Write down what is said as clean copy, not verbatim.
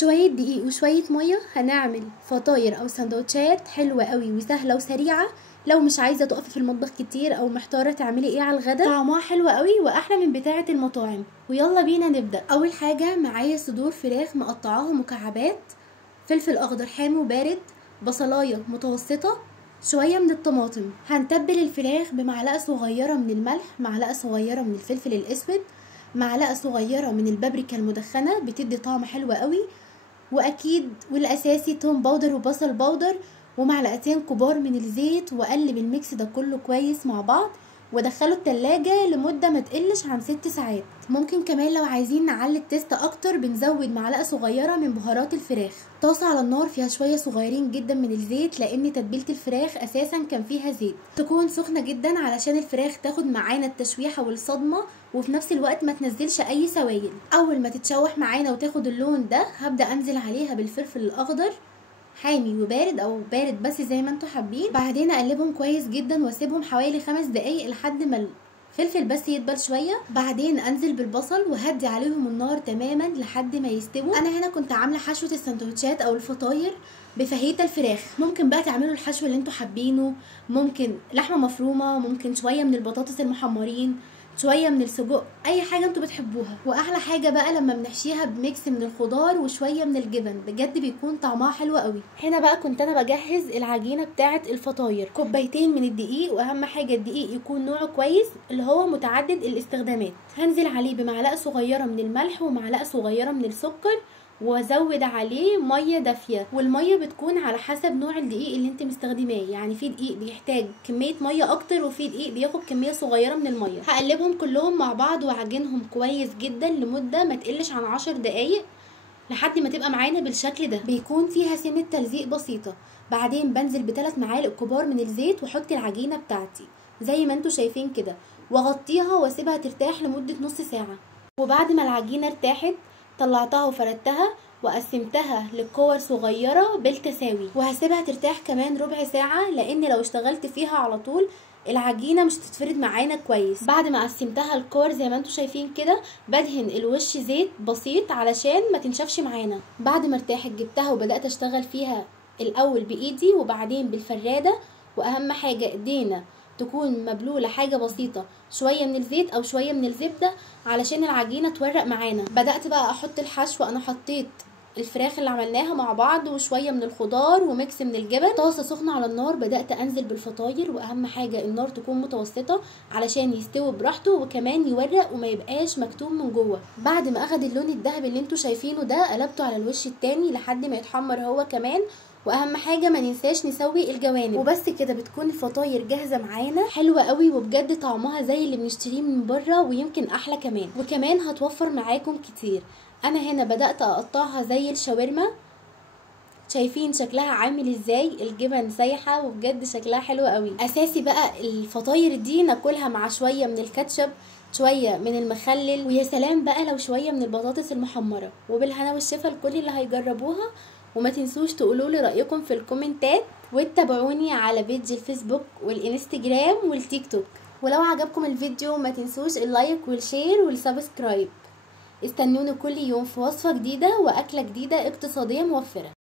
شوية دقيق وشوية مية هنعمل فطاير او سندوتشات حلوة قوي وسهلة وسريعة. لو مش عايزة تقفي في المطبخ كتير او محتارة تعملي ايه على الغدا، طعمها حلو قوي واحلى من بتاعة المطاعم. ويلا بينا نبدأ. اول حاجة معايا صدور فراخ مقطعاها مكعبات، فلفل اخضر حامي وبارد، بصلاية متوسطة، شوية من الطماطم. هنتبل الفراخ بمعلقة صغيرة من الملح، معلقة صغيرة من الفلفل الاسود، معلقة صغيرة من البابريكا المدخنة بتدي طعم حلو قوي، واكيد والاساسي توم باودر وبصل باودر، ومعلقتين كبار من الزيت. واقلب الميكس ده كله كويس مع بعض وادخله التلاجة لمدة ما تقلش عن 6 ساعات. ممكن كمان لو عايزين نعلي التيست اكتر بنزود معلقة صغيرة من بهارات الفراخ. طاسة على النار فيها شوية صغيرين جدا من الزيت، لان تتبيلة الفراخ اساسا كان فيها زيت. تكون سخنة جدا علشان الفراخ تاخد معانا التشويحة والصدمة، وفي نفس الوقت ما تنزلش اي سوائل. اول ما تتشوح معانا وتاخد اللون ده هبدأ انزل عليها بالفلفل الاخضر حامي وبارد او بارد بس زي ما انتوا حابين. بعدين اقلبهم كويس جدا واسيبهم حوالي 5 دقايق لحد ما الفلفل بس يدبل شويه. بعدين انزل بالبصل وهدي عليهم النار تماما لحد ما يستووا. انا هنا كنت عامله حشوه السندوتشات او الفطاير بفاهيتا الفراخ. ممكن بقى تعملوا الحشو اللي انتوا حابينه، ممكن لحمه مفرومه، ممكن شويه من البطاطس المحمرين، شويه من السجق، اي حاجه انتوا بتحبوها. واحلى حاجه بقى لما بنحشيها بميكس من الخضار وشويه من الجبن، بجد بيكون طعمها حلو قوي. هنا بقى كنت انا بجهز العجينه بتاعه الفطاير. كوبايتين من الدقيق، واهم حاجه الدقيق يكون نوعه كويس اللي هو متعدد الاستخدامات. هنزل عليه بمعلقه صغيره من الملح ومعلقه صغيره من السكر، وازود عليه ميه دافيه. والميه بتكون على حسب نوع الدقيق اللي انت مستخدماه، يعني في دقيق بيحتاج كميه ميه اكتر وفي دقيق بياخد كميه صغيره من الميه. هقلبهم كلهم مع بعض واعجنهم كويس جدا لمده ما تقلش عن 10 دقايق لحد ما تبقى معانا بالشكل ده، بيكون فيها سنه تلزيق بسيطه. بعدين بنزل ب3 معالق كبار من الزيت واحط العجينه بتاعتي زي ما انتوا شايفين كده، واغطيها واسيبها ترتاح لمده نص ساعه. وبعد ما العجينه ارتاحت طلعتها وفردتها وقسمتها لكور صغيرة بالتساوي، وهسيبها ترتاح كمان ربع ساعة، لان لو اشتغلت فيها على طول العجينة مش هتتفرد معانا كويس. بعد ما قسمتها الكور زي ما انتوا شايفين كده بدهن الوش زيت بسيط علشان ما تنشفش معانا. بعد ما ارتاحت جبتها وبدأت اشتغل فيها الاول بايدي وبعدين بالفرادة. واهم حاجة ايدينا تكون مبلولة حاجة بسيطة، شوية من الزيت او شوية من الزبدة علشان العجينة تورق معانا. بدأت بقى احط الحشو. انا حطيت الفراخ اللي عملناها مع بعض وشوية من الخضار وميكس من الجبن. طاسة سخنة على النار بدأت انزل بالفطاير، واهم حاجة النار تكون متوسطة علشان يستوي براحته وكمان يورق وما يبقاش مكتوم من جوه. بعد ما اخد اللون الذهبي اللي انتوا شايفينه ده قلبته على الوش التاني لحد ما يتحمر هو كمان. واهم حاجه ما ننساش نسوي الجوانب. وبس كده بتكون الفطاير جاهزه معانا، حلوه قوي وبجد طعمها زي اللي بنشتريه من بره ويمكن احلى كمان، وكمان هتوفر معاكم كتير. انا هنا بدات اقطعها زي الشاورما، شايفين شكلها عامل ازاي، الجبن سايحه وبجد شكلها حلو قوي. اساسي بقى الفطاير دي ناكلها مع شويه من الكاتشب، شويه من المخلل، ويا سلام بقى لو شويه من البطاطس المحمره. وبالهنا والشفا لكل اللي هيجربوها. وما تنسوش تقولوا لي رايكم في الكومنتات، وتتابعوني على بيج الفيسبوك والانستجرام والتيك توك. ولو عجبكم الفيديو ما تنسوش اللايك والشير والسبسكرايب. استنوني كل يوم في وصفة جديدة واكلة جديدة اقتصادية موفرة.